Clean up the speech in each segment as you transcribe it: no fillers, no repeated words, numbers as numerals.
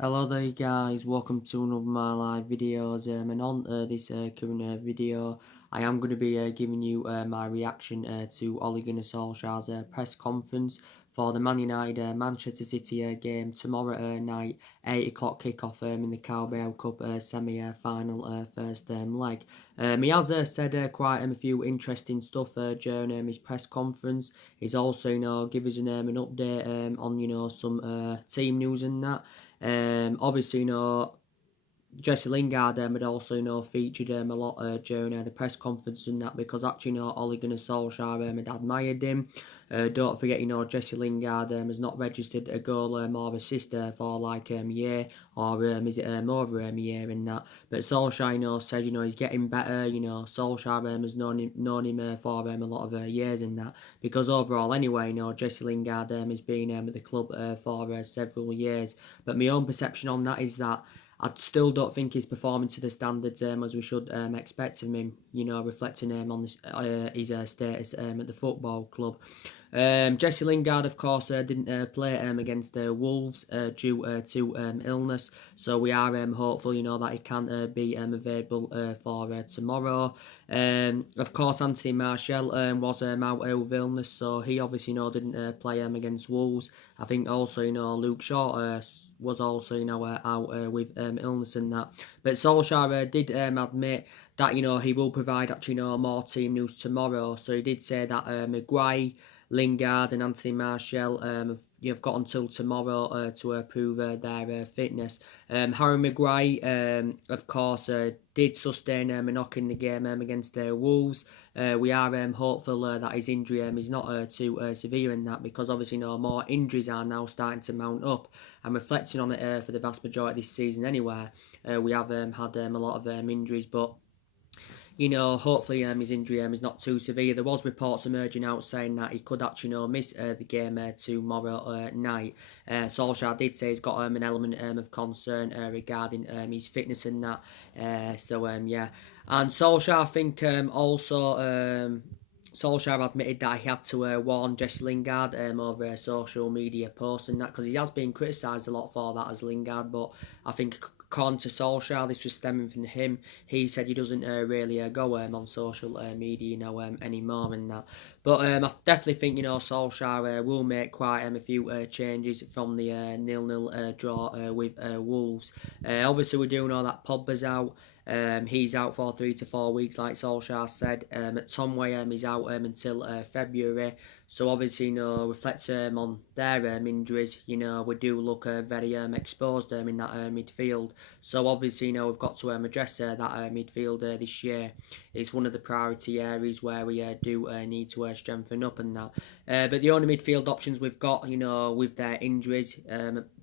Hello there guys, welcome to another of my live videos and on this current video I am going to be giving you my reaction to Ole Gunnar Solskjaer's press conference for the Man United Manchester City game tomorrow night, 8 o'clock kickoff in the Carabao Cup semi-final first leg. He has said quite a few interesting stuff during his press conference. He's also give us an update on some team news and that. Obviously, Jesse Lingard had also, featured a lot during the press conference and that because actually, Ole Gunnar Solskjaer had admired him. Don't forget, Jesse Lingard has not registered a goal or assist for like a year or is it over a year and that. But Solskjaer, says, he's getting better. Solskjaer has known him for a lot of years and that because overall, anyway, Jesse Lingard has been at the club for several years. But my own perception on that is that I still don't think he's performing to the standards as we should expect of him, reflecting on this, his status at the football club. Jesse Lingard, of course, didn't play against Wolves due to illness, so we are hopeful, that he can be available for tomorrow. Of course, Anthony Martial was out with illness, so he obviously, didn't play against Wolves. I think also, Luke Shaw was also, out with illness and that. But Solskjaer did admit that, he will provide actually, more team news tomorrow. So he did say that Maguire, Lingard and Anthony Martial have got until tomorrow to prove their fitness. Harry Maguire, of course, did sustain a knock in the game against Wolves. We are hopeful that his injury is not too severe in that because obviously more injuries are now starting to mount up. And reflecting on it for the vast majority of this season anyway, we have had a lot of injuries, but hopefully his injury is not too severe. There was reports emerging out saying that he could actually miss the game tomorrow night. Solskjaer did say he's got an element of concern regarding his fitness and that. Yeah. And Solskjaer, I think, also... Solskjaer admitted that he had to warn Jesse Lingard over a social media post and that because he has been criticised a lot for that as Lingard, but I think according to Solskjaer, this was stemming from him. He said he doesn't really go on social media, anymore and that. But I definitely think, Solskjaer will make quite a few changes from the 0-0 draw with Wolves. Obviously, we do know that Pogba's out. He's out for 3 to 4 weeks, like Solskjaer said. Tom Wayne is out until February. So obviously, reflect on their injuries. We do look very exposed in that midfield. So obviously, we've got to address that midfield this year. It's one of the priority areas where we do need to strengthen up and that. But the only midfield options we've got, with their injuries,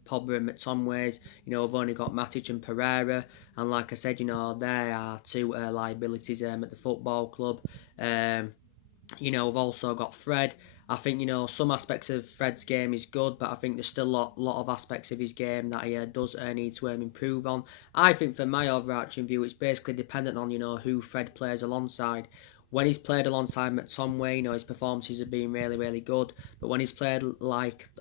Pogba and McTominay, we've only got Matic and Pereira. And like I said, there are two liabilities at the football club. We've also got Fred. I think, some aspects of Fred's game is good, but I think there's still a lot of aspects of his game that he does need to improve on. I think for my overarching view, it's basically dependent on, who Fred plays alongside. When he's played alongside McTominay, his performances have been really, really good. But when he's played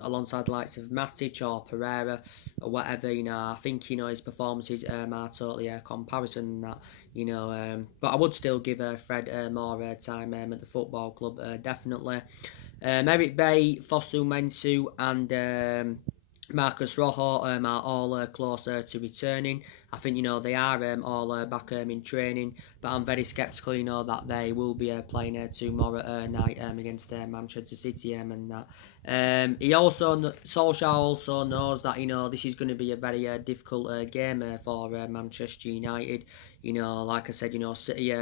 alongside the likes of Matic or Pereira or whatever, I think, his performances are totally a comparison and that, But I would still give Fred more time at the football club, definitely. Eric Bay, Fosu Mensah and... Marcus Rojo are all closer to returning. I think, they are all back in training, but I'm very sceptical, that they will be playing tomorrow night against Manchester City and that. Solskjaer also knows that, this is going to be a very difficult game for Manchester United. Like I said, City...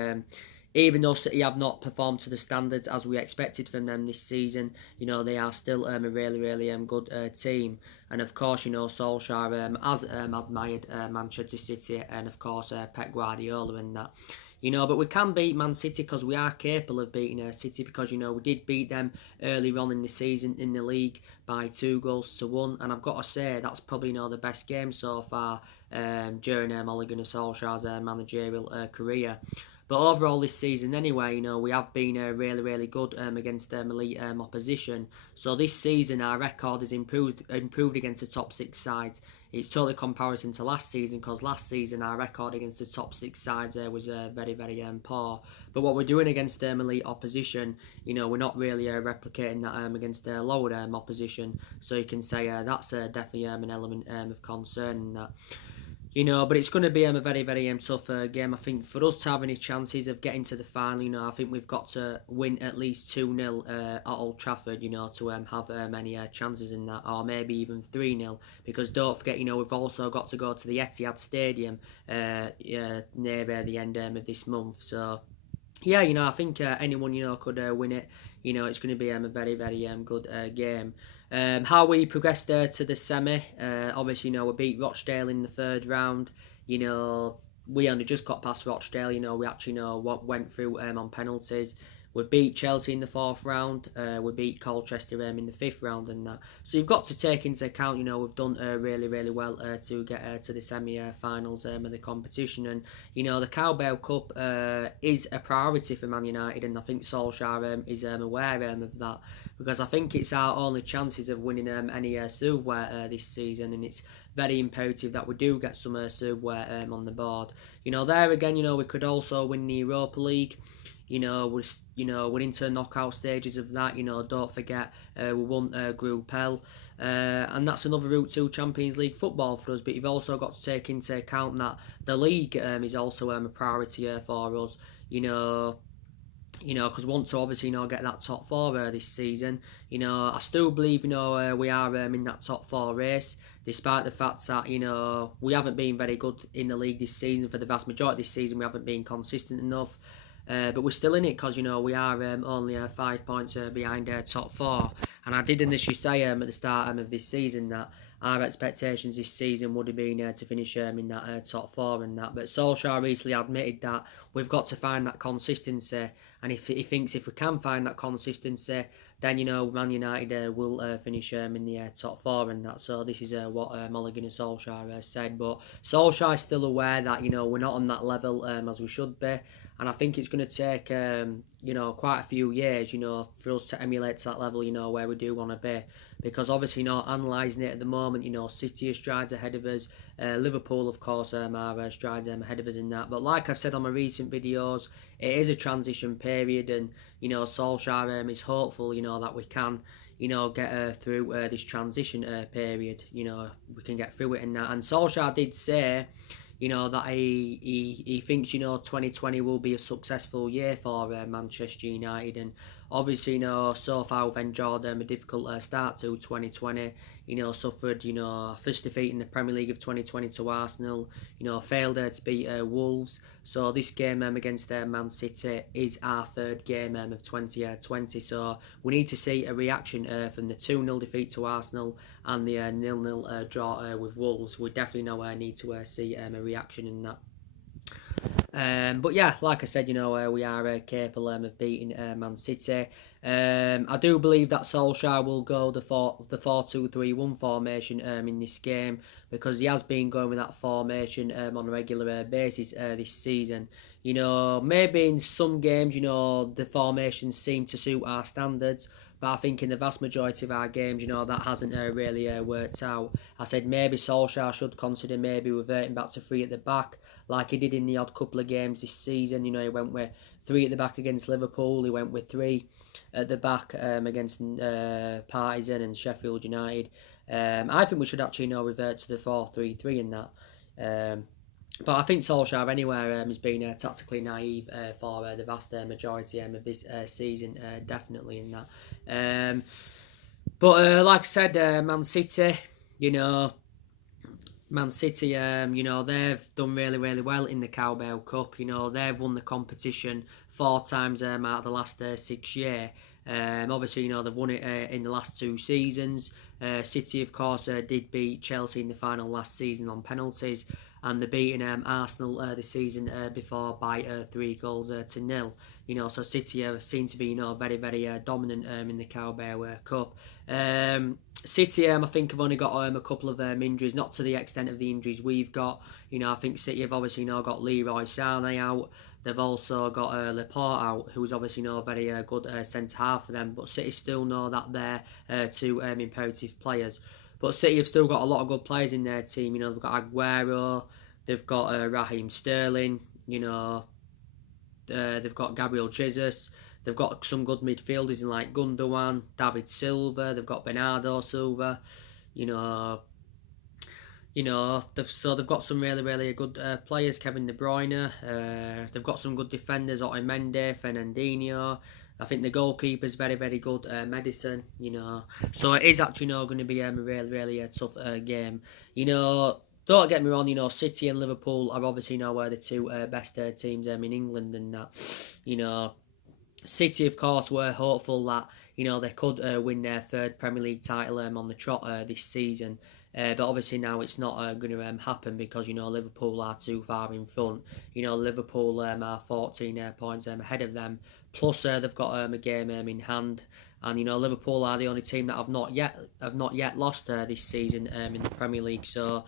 even though City have not performed to the standards as we expected from them this season, they are still a really, really good team. And of course, Solskjaer has admired Manchester City and of course Pep Guardiola and that. But we can beat Man City because we are capable of beating City because, we did beat them earlier on in the season in the league by 2-1. And I've got to say, that's probably, the best game so far during Ole Gunnar Solskjaer's managerial career. But overall this season anyway, we have been really, really good against elite opposition. So this season our record has improved against the top 6 sides. it's totally comparison to last season, because last season our record against the top 6 sides was very, very poor. But what we're doing against elite opposition, we're not really replicating that against lower opposition. So you can say that's definitely an element of concern in that. But it's going to be a very, very tough game. I think for us to have any chances of getting to the final, I think we've got to win at least 2-0 at Old Trafford, to have any chances in that, or maybe even 3-0. Because don't forget, we've also got to go to the Etihad Stadium near the end of this month. So, yeah, I think anyone, could win it. It's going to be a very, very good game. How we progressed to the semi, obviously, we beat Rochdale in the third round. We only just got past Rochdale. We actually, went through on penalties. We beat Chelsea in the fourth round. We beat Colchester in the fifth round and that. So you've got to take into account, we've done really, really well to get to the semi-finals of the competition. And, the Carabao Cup is a priority for Man United, and I think Solsjaker is aware of that, because I think it's our only chances of winning any silverware this season, and it's very imperative that we do get some silverware on the board. There again, we could also win the Europa League. We're into knockout stages of that. Don't forget we won Group L, and that's another route to Champions League football for us. But you've also got to take into account that the league is also a priority for us. Because we want to obviously get that top 4 this season. I still believe we are in that top 4 race, despite the fact that we haven't been very good in the league this season. For the vast majority of this season, we haven't been consistent enough. But we're still in it, because we are only 5 points behind top 4. And I did initially say at the start of this season that our expectations this season would have been to finish in that top 4 and that. But Solskjaer recently admitted that we've got to find that consistency, and if he thinks if we can find that consistency, then Man United will finish in the top 4 and that. So this is what Ole Gunnar Solskjaer said. But Solskjaer is still aware that we're not on that level as we should be. And I think it's going to take, quite a few years, for us to emulate to that level, where we do want to be. Because obviously, analysing it at the moment, City are strides ahead of us. Liverpool, of course, are strides ahead of us in that. But like I've said on my recent videos, it is a transition period. And, Solskjaer is hopeful, that we can, get through this transition period. We can get through it and that. And Solskjaer did say, that he thinks, 2020 will be a successful year for Manchester United. And obviously, so far we've enjoyed a difficult start to 2020. Suffered, first defeat in the Premier League of 2020 to Arsenal. Failed to beat Wolves. So this game against Man City is our third game of 2020. So we need to see a reaction from the 2-0 defeat to Arsenal and the 0-0 draw with Wolves. We definitely need to see a reaction in that. But yeah, like I said, we are capable of beating Man City. I do believe that Solskjaer will go the 4-2-3-1 formation in this game, because he has been going with that formation on a regular basis this season. Maybe in some games, the formations seem to suit our standards. But I think in the vast majority of our games, that hasn't really worked out. I said maybe Solskjaer should consider maybe reverting back to 3 at the back, like he did in the odd couple of games this season. He went with 3 at the back against Liverpool. He went with 3 at the back against Partizan and Sheffield United. I think we should actually revert to the 4-3-3 in that. But I think Solskjaer anywhere has been tactically naive for the vast majority of this season, definitely in that. But like I said, Man City, Man City, they've done really, really well in the Carabao Cup. They've won the competition 4 times out of the last 6 years. Obviously, they've won it in the last 2 seasons. City, of course, did beat Chelsea in the final last season on penalties, and they're beating Arsenal this season before by 3-0. So City seem to be very, very dominant in the Carabao Cup. City, I think, have only got a couple of injuries, not to the extent of the injuries we've got. I think City have obviously got Leroy Sané out. They've also got Laporte out, who's obviously very good centre half for them. But City still know that they're 2 imperative players. But City have still got a lot of good players in their team. You know, they've got Aguero, they've got Raheem Sterling. You know, they've got Gabriel Jesus. They've got some good midfielders in like Gundogan, David Silva. They've got Bernardo Silva. You know, they've got some really good players. Kevin De Bruyne. They've got some good defenders. Otamendi, Fernandinho. I think the goalkeeper's very good. Medicine. You know, so it is actually going to be a really tough game. You know. Don't get me wrong, you know, City and Liverpool are obviously the two best teams in England and that. You know, City, of course, were hopeful that, you know, they could win their third Premier League title on the trot this season. But obviously now it's not going to happen because, you know, Liverpool are too far in front. You know, Liverpool are 14 points ahead of them. Plus, they've got a game in hand. And, you know, Liverpool are the only team that have not yet lost this season in the Premier League. So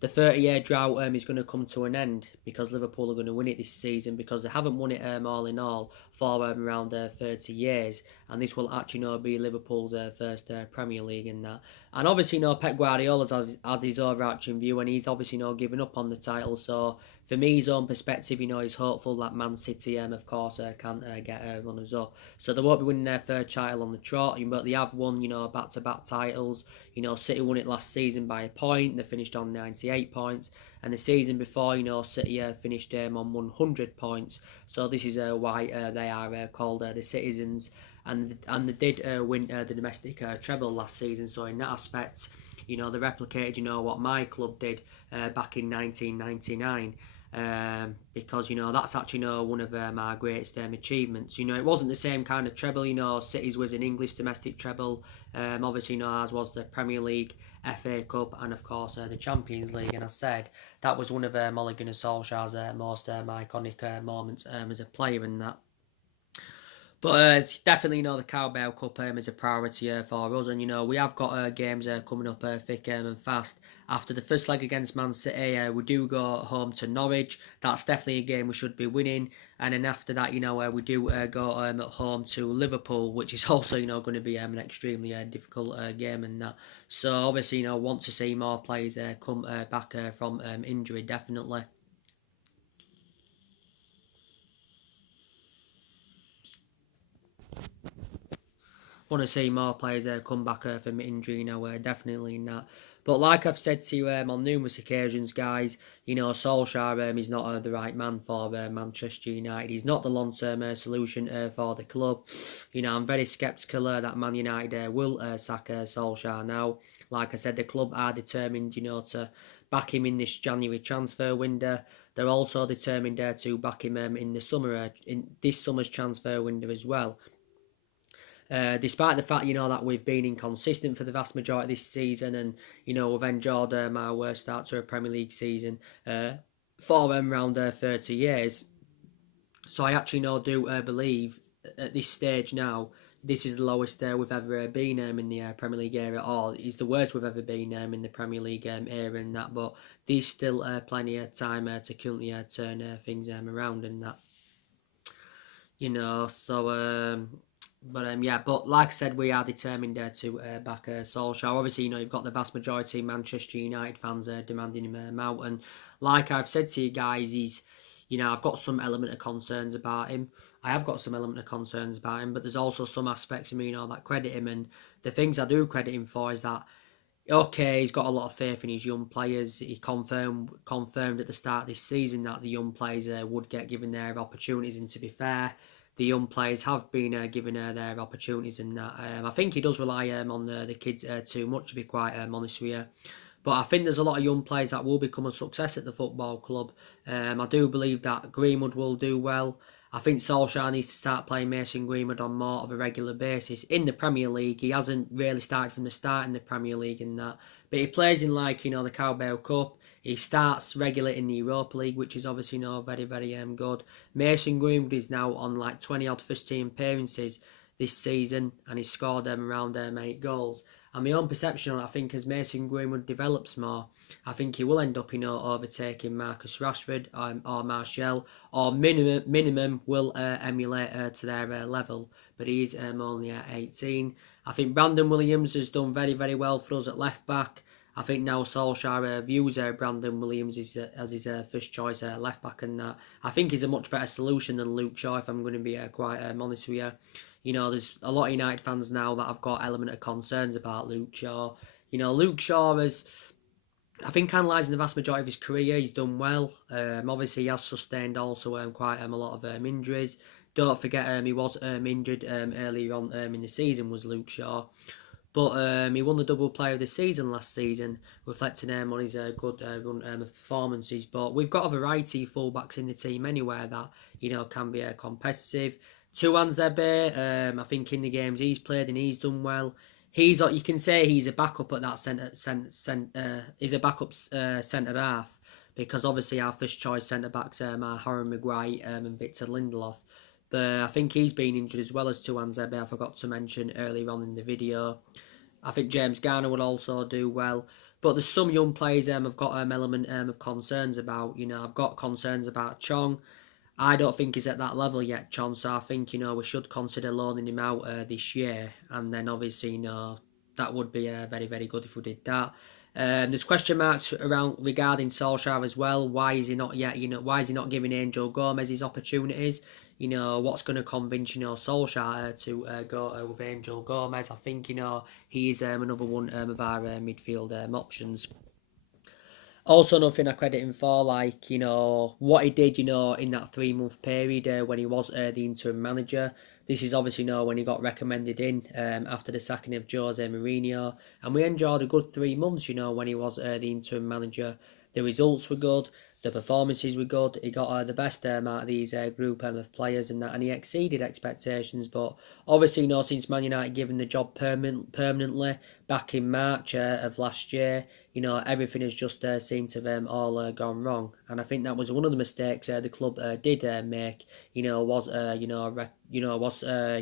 the 30-year drought is going to come to an end because Liverpool are going to win it this season because they haven't won it all in all for around 30 years, and this will actually be Liverpool's first Premier League in that. And obviously, Pep Guardiola's had his overarching view, and he's obviously given up on the title. So for me, his own perspective, he's hopeful that Man City, of course, can get runners up. So they won't be winning their third title on the trot, but they have won, back-to-back titles. You know, City won it last season by a point. They finished on 98 points. And the season before, City finished on 100 points. So this is why they are called the Citizens. And they did win the domestic treble last season. So in that aspect, they replicated, what my club did back in 1999. Because that's actually one of my greatest achievements. It wasn't the same kind of treble. City's was an English domestic treble. Obviously, ours was the Premier League, FA Cup, and of course the Champions League. And I said that was one of Ole Gunnar Solskjaer's most iconic moments as a player in that. But it's definitely, the Carabao Cup is a priority for us. And, we have got games coming up thick and fast. After the first leg against Man City, we do go home to Norwich. That's definitely a game we should be winning. And then after that, we do go at home to Liverpool, which is also, going to be an extremely difficult game and that. So, obviously, want to see more players come back from injury, definitely. Want to see more players come back from injury, definitely in that. But like I've said to you on numerous occasions, guys, Solskjaer is not the right man for Manchester United. He's not the long-term solution for the club. I'm very sceptical that Man United will sack Solskjaer now. Like I said, the club are determined, to back him in this January transfer window. They're also determined to back him in the summer, in this summer's transfer window as well. Despite the fact, that we've been inconsistent for the vast majority of this season and, we've enjoyed our worst start to a Premier League season for around 30 years. So I actually do believe at this stage now, this is the lowest we've ever been in the Premier League era, or it's the worst we've ever been in the Premier League era and that, but there's still plenty of time to currently turn things around and that. But like I said, we are determined to back Solskjaer. Obviously, you've got the vast majority of Manchester United fans demanding him out. And like I've said to you guys, I've got some element of concerns about him. I have got some element of concerns about him, but there's also some aspects of me, that credit him. And the things I do credit him for is that, okay, he's got a lot of faith in his young players. He confirmed at the start of this season that the young players would get given their opportunities. And to be fair, the young players have been given their opportunities and that. I think he does rely on the kids too much, to be quite honest with you. But I think there's a lot of young players that will become a success at the football club. I do believe that Greenwood will do well. I think Solskjaer needs to start playing Mason Greenwood on more of a regular basis. In the Premier League, he hasn't really started from the start in the Premier League and that. But he plays in the Carabao Cup. He starts regularly in the Europa League, which is obviously very good. Mason Greenwood is now on 20 odd first team appearances this season, and he's scored around 8 goals. And my own perception on it, I think as Mason Greenwood develops more, I think he will end up, overtaking Marcus Rashford or Martial, or minimum will emulate to their level. But he's only at 18. I think Brandon Williams has done very, very well for us at left back. I think now Solskjaer views Brandon Williams as his first choice left back, and I think he's a much better solution than Luke Shaw, if I'm going to be quite honest with you. There's a lot of United fans now that have got element of concerns about Luke Shaw. Luke Shaw has, I think, analysing the vast majority of his career, he's done well. Obviously, he has sustained also quite a lot of injuries. Don't forget, he was injured earlier on in the season, was Luke Shaw. But he won the double player of the season last season, reflecting on his good run of performances. But we've got a variety of fullbacks in the team anywhere that can be competitive. Tuanzebe, I think in the games he's played and he's done well. You can say he's a backup at that he's a backup centre half, because obviously our first choice centre backs are Harry Maguire and Victor Lindelof. But I think he's been injured as well as Tuanzebe, I forgot to mention earlier on in the video. I think James Garner will also do well. But there's some young players I've got element of concerns about. I've got concerns about Chong. I don't think he's at that level yet, Chong, so I think, we should consider loaning him out this year. And then obviously, that would be very, very good if we did that. There's question marks regarding Solskjaer as well. Why is he not yet, why is he not giving Angel Gomez his opportunities? What's going to convince, Solskjaer to go with Angel Gomez? I think, he is another one of our midfield options. Also, nothing I credit him for, what he did, in that 3-month period when he was the interim manager. This is obviously, when he got recommended in after the sacking of Jose Mourinho. And we enjoyed a good 3 months, when he was the interim manager. The results were good. The performances were good. He got the best out of these group of players, and he exceeded expectations. But obviously, since Man United given the job permanently back in March of last year, everything has just seemed to have all gone wrong. And I think that was one of the mistakes the club did make. Was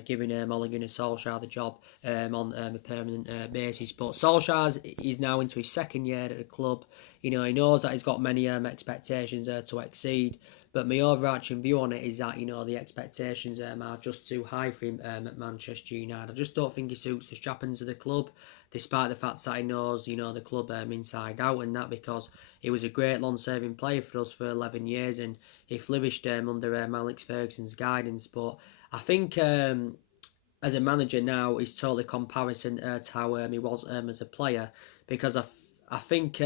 giving Ole Gunnar Solskjaer the job on a permanent basis. But Solskjaer is now into his second year at the club. He knows that he's got many expectations to exceed. But my overarching view on it is that, the expectations are just too high for him at Manchester United. I just don't think he suits the strappings of the club, despite the fact that he knows, the club inside out and that, because he was a great long-serving player for us for 11 years and he flourished under Alex Ferguson's guidance. But I think as a manager now, he's totally comparison to how he was as a player, because I think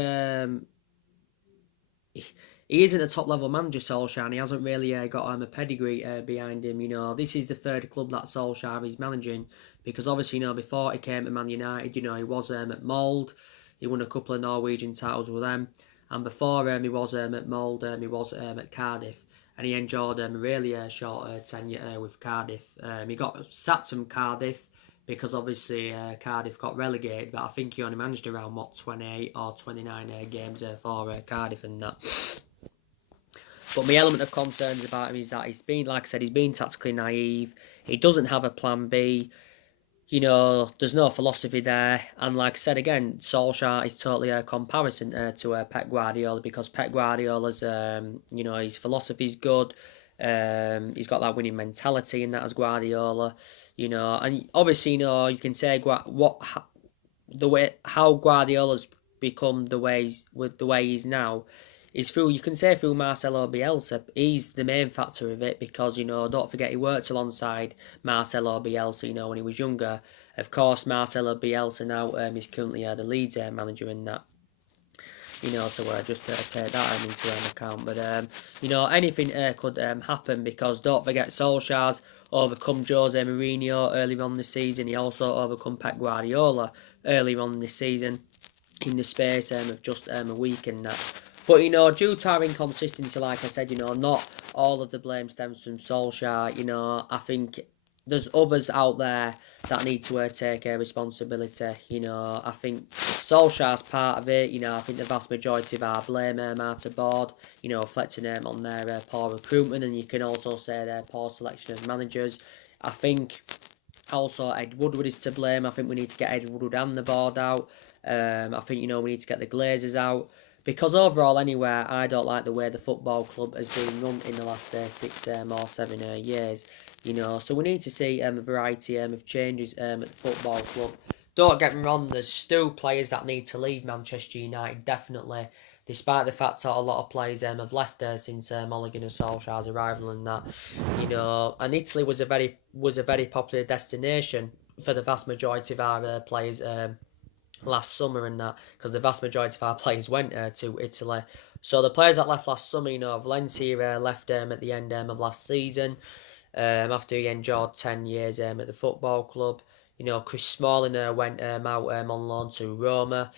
he isn't a top-level manager, Solskjaer, and he hasn't really got a pedigree behind him. This is the third club that Solskjaer is managing, because obviously, before he came to Man United, he was at Mould. He won a couple of Norwegian titles with them. And before he was at Mould, he was at Cardiff. And he enjoyed a really short tenure with Cardiff. He got sacked from Cardiff because obviously Cardiff got relegated, but I think he only managed around, 28 or 29 games for Cardiff and that. But my element of concerns about him is that he's been, like I said, he's been tactically naive. He doesn't have a plan B. There's no philosophy there. And like I said again, Solskjaer is totally a comparison to Pep Guardiola, because Pep Guardiola's, his philosophy's good. He's got that winning mentality and that as Guardiola. And obviously, you can say how Guardiola's become the way he's now is through, you can say, through Marcelo Bielsa. He's the main factor of it, because, don't forget, he worked alongside Marcelo Bielsa, when he was younger. Of course, Marcelo Bielsa now is currently the Leeds manager in that. So just take that into account. But, anything could happen, because don't forget, Solskjaer's overcome Jose Mourinho earlier on this season. He also overcome Pep Guardiola earlier on this season in the space of just a week and that. But, due to our inconsistency, like I said, not all of the blame stems from Solskjaer. I think there's others out there that need to take responsibility. I think Solskjaer's part of it. I think the vast majority of our blame are to board, reflecting on their poor recruitment, and you can also say their poor selection of managers. I think Also, Ed Woodward is to blame. I think we need to get Ed Woodward and the board out. I think, we need to get the Glazers out. Because overall, anyway, I don't like the way the football club has been run in the last 6 or 7 years. So we need to see a variety of changes at the football club. Don't get me wrong, there's still players that need to leave Manchester United, definitely. Despite the fact that a lot of players have left there since Ole Gunnar Solskjaer's arrival and that, and Italy was a very popular destination for the vast majority of our players last summer and that, because the vast majority of our players went to Italy. So the players that left last summer, Valencia left at the end of last season, after he endured 10 years at the football club. Chris Smalling went out on loan to Roma.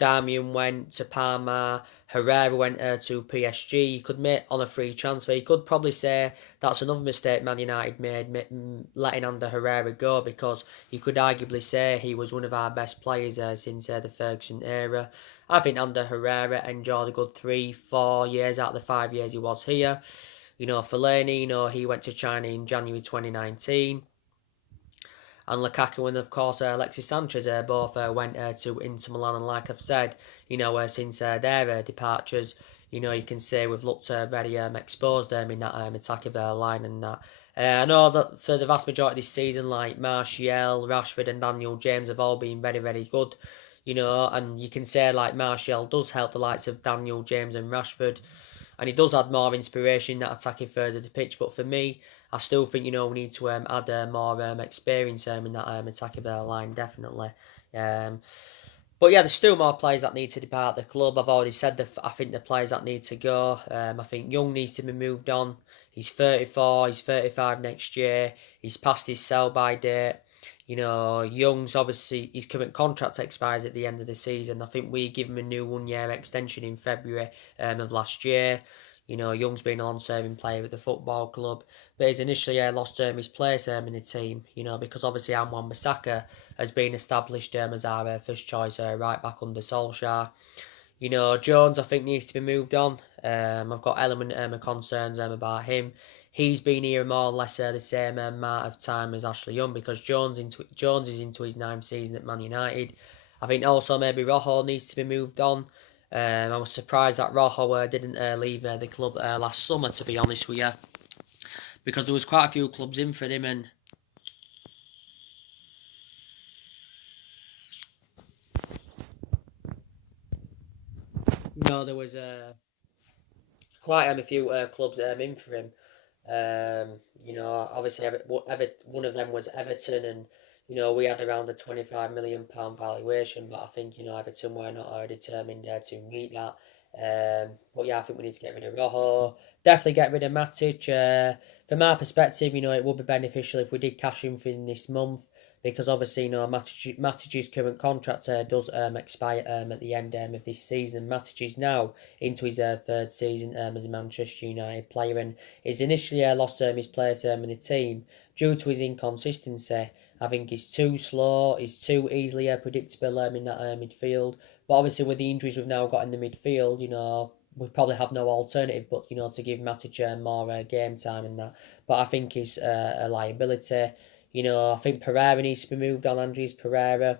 Darmian went to Parma. Herrera went to PSG. You could make on a free transfer. You could probably say that's another mistake Man United made, letting Ander Herrera go, because you could arguably say he was one of our best players since the Ferguson era. I think Ander Herrera enjoyed a good 3-4 years out of the 5 years he was here. Fellaini, he went to China in January 2019. And Lukaku and, of course, Alexis Sanchez both went to Inter Milan. And like I've said, since their departures, you can say we've looked very exposed in that attacking line and that. I know that for the vast majority of this season, like Martial, Rashford and Daniel James have all been very, very good. And you can say like Martial does help the likes of Daniel James and Rashford. And he does add more inspiration in that attacking further the pitch. But for me, I still think, we need to add more experience in that attacking line, definitely. But yeah, there's still more players that need to depart the club. I've already said that I think the players that need to go. I think Young needs to be moved on. He's 34, he's 35 next year. He's past his sell-by date. Young's obviously, his current contract expires at the end of the season. I think we give him a new 1-year extension in February of last year. Young's been a long-serving player at the football club, but he's initially lost his place in the team, because obviously Wan-Bissaka has been established as our first choice right back under Solskjaer. Jones, I think, needs to be moved on. I've got element of concerns about him. He's been here more or less the same amount of time as Ashley Young, because Jones is into his 9th season at Man United. I think also maybe Rojo needs to be moved on. I was surprised that Rojo didn't leave the club last summer, to be honest with you, because there was quite a few clubs in for him, and there was quite a few clubs in for him. Obviously, one of them was Everton, and we had around a £25 million valuation, but I think Everton were not determined to meet that. But yeah, I think we need to get rid of Rojo. Definitely get rid of Matic. From our perspective, it would be beneficial if we did cash in for him this month, because obviously, Matic's current contract does expire at the end of this season. Matic is now into his 3rd season as a Manchester United player, and he's initially lost his place in the team due to his inconsistency. I think he's too slow, he's too easily predictable in that midfield. But obviously, with the injuries we've now got in the midfield, we probably have no alternative but, to give Matic more game time and that. But I think he's a liability. I think Pereira needs to be moved on, Andres Pereira.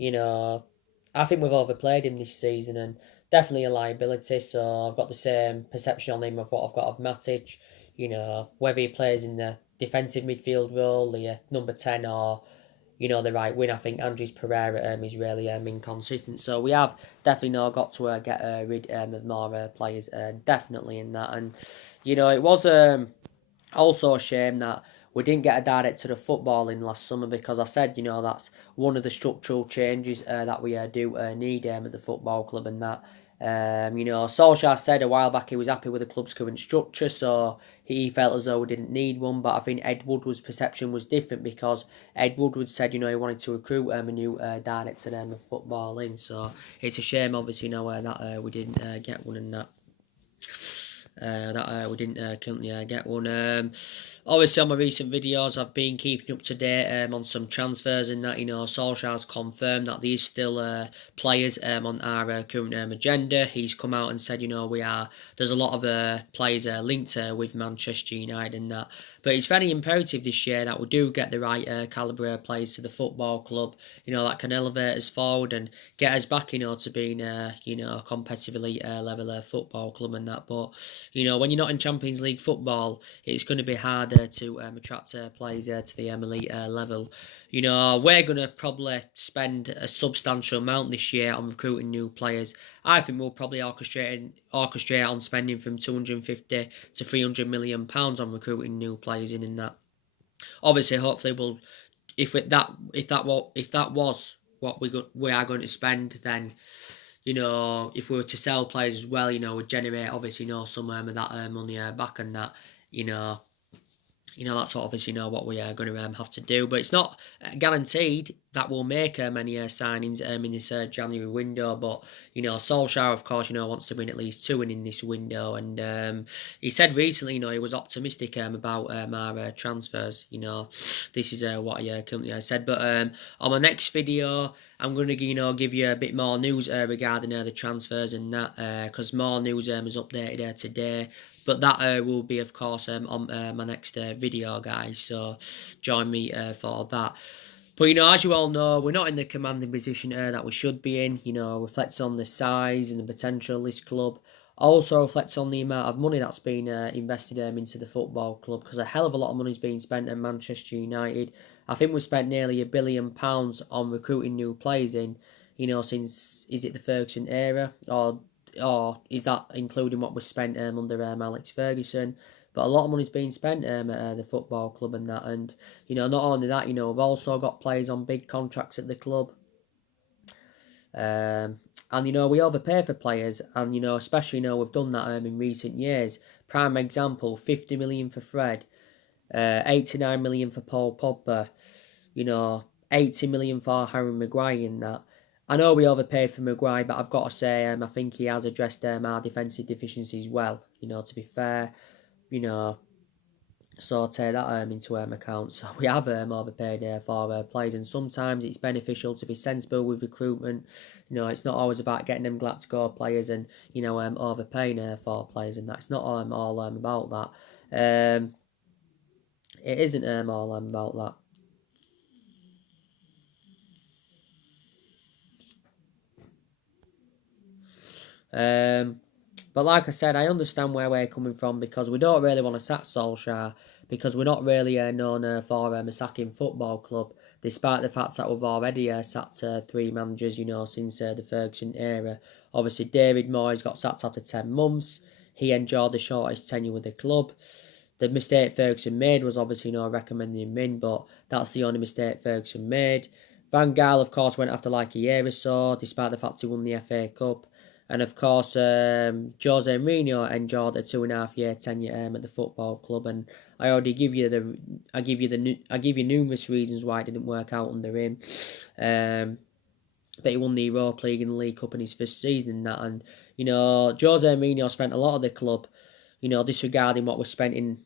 I think we've overplayed him this season, and definitely a liability. So I've got the same perception on him of what I've got of Matic. Whether he plays in the defensive midfield role, the number 10, or the right wing. I think Andres Pereira is really inconsistent. So we have definitely now got to get rid of more players, definitely in that. And it was also a shame that we didn't get a director of football in last summer, because I said, that's one of the structural changes that we do need at the football club, and that. Solskjaer said a while back he was happy with the club's current structure, so he felt as though we didn't need one. But I think Ed Woodward's perception was different, because Ed Woodward said, he wanted to recruit a new director of football in. So it's a shame, obviously, that we didn't get one, and that. We didn't currently get one. Obviously, on my recent videos, I've been keeping up to date on some transfers, and that, Solskjaer's confirmed that there is still players on our current agenda. He's come out and said, there's a lot of players linked with Manchester United and that. But it's very imperative this year that we do get the right calibre of players to the football club, that can elevate us forward and get us back, to being, a competitive elite level football club and that. But, when you're not in Champions League football, it's going to be harder to attract players to the elite level. We're going to probably spend a substantial amount this year on recruiting new players. I think we'll probably orchestrate on spending from 250 to 300 million pounds on recruiting new players in that. Obviously, hopefully, we'll if that was what we are going to spend, then if we were to sell players as well, we'd generate obviously some of that money back and that. That's obviously what we are going to have to do. But it's not guaranteed that we'll make many signings in this January window. But, Solskjaer, of course, wants to win at least 2 in this window. And he said recently, he was optimistic about our transfers. This is what he currently said. But on my next video, I'm going to, give you a bit more news regarding the transfers and that. Because more news is updated today. But that will be, of course, on my next video, guys. So join me for that. But, as you all know, we're not in the commanding position that we should be in. Reflects on the size and the potential of this club. Also reflects on the amount of money that's been invested into the football club. Because a hell of a lot of money's been spent at Manchester United. I think we spent nearly £1 billion on recruiting new players in, since, is it the Ferguson era? Or is that including what was spent under Alex Ferguson? But a lot of money's been spent at the football club and that. And, not only that, we've also got players on big contracts at the club. And, we overpay for players. And, especially, we've done that in recent years. Prime example, 50 million for Fred. 89 million for Paul Pogba. 80 million for Harry Maguire and that. I know we overpaid for Maguire, but I've got to say, I think he has addressed our defensive deficiencies well. To be fair, so take that into account. So we have overpaid for players, and sometimes it's beneficial to be sensible with recruitment. It's not always about getting them glad to go players and overpaying for players, and that's not all about that. It isn't all about that. But like I said, I understand where we're coming from, because we don't really want to sack Solskjaer, because we're not really known for a sacking football club, despite the fact that we've already sacked 3 managers, since the Ferguson era. Obviously, David Moyes got sacked after 10 months. He enjoyed the shortest tenure with the club. The mistake Ferguson made was obviously recommending him in, but that's the only mistake Ferguson made. Van Gaal, of course, went after like a year or so, despite the fact he won the FA Cup. And of course, Jose Mourinho enjoyed a 2.5-year tenure at the football club, and I already give you numerous reasons why it didn't work out under him. But he won the Europa League and the League Cup in his first season and that. And Jose Mourinho spent a lot of the club, disregarding what was spent in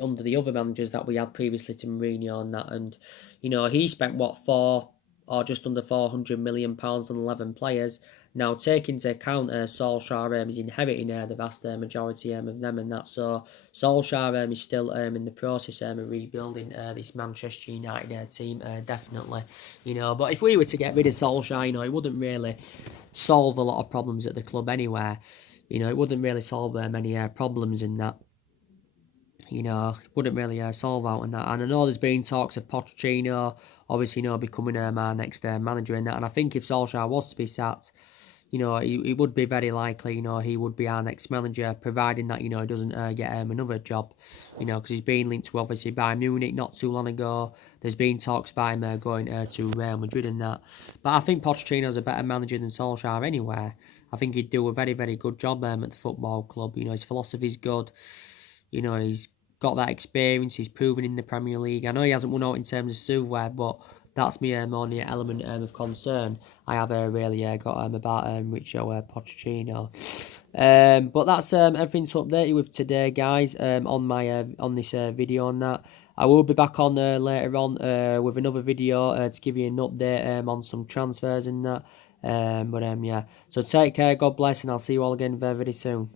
under the other managers that we had previously to Mourinho and that. And he spent just under £400 million on 11 players. Now, taking into account Solskjaer is inheriting the vast majority of them and that. So, Solskjaer is still in the process of rebuilding this Manchester United team, definitely. But if we were to get rid of Solskjaer, it wouldn't really solve a lot of problems at the club anywhere. It wouldn't really solve many problems in that. Wouldn't really solve out in that. And I know there's been talks of Pochettino, obviously, becoming our next manager in that. And I think if Solskjaer was to be sacked, it would be very likely, he would be our next manager, providing that, he doesn't get another job, because he's been linked to, obviously, Bayern Munich not too long ago. There's been talks by him going to Real Madrid and that. But I think Pochettino's a better manager than Solskjaer anywhere. I think he'd do a very, very good job at the football club. His philosophy's good. He's got that experience. He's proven in the Premier League. I know he hasn't won out in terms of silverware, but that's my only element of concern I have really got about Mauricio Pochettino. But that's everything to update you with today, guys. On this video on that. I will be back on later on with another video to give you an update on some transfers and that. Yeah. So take care. God bless, and I'll see you all again very, very soon.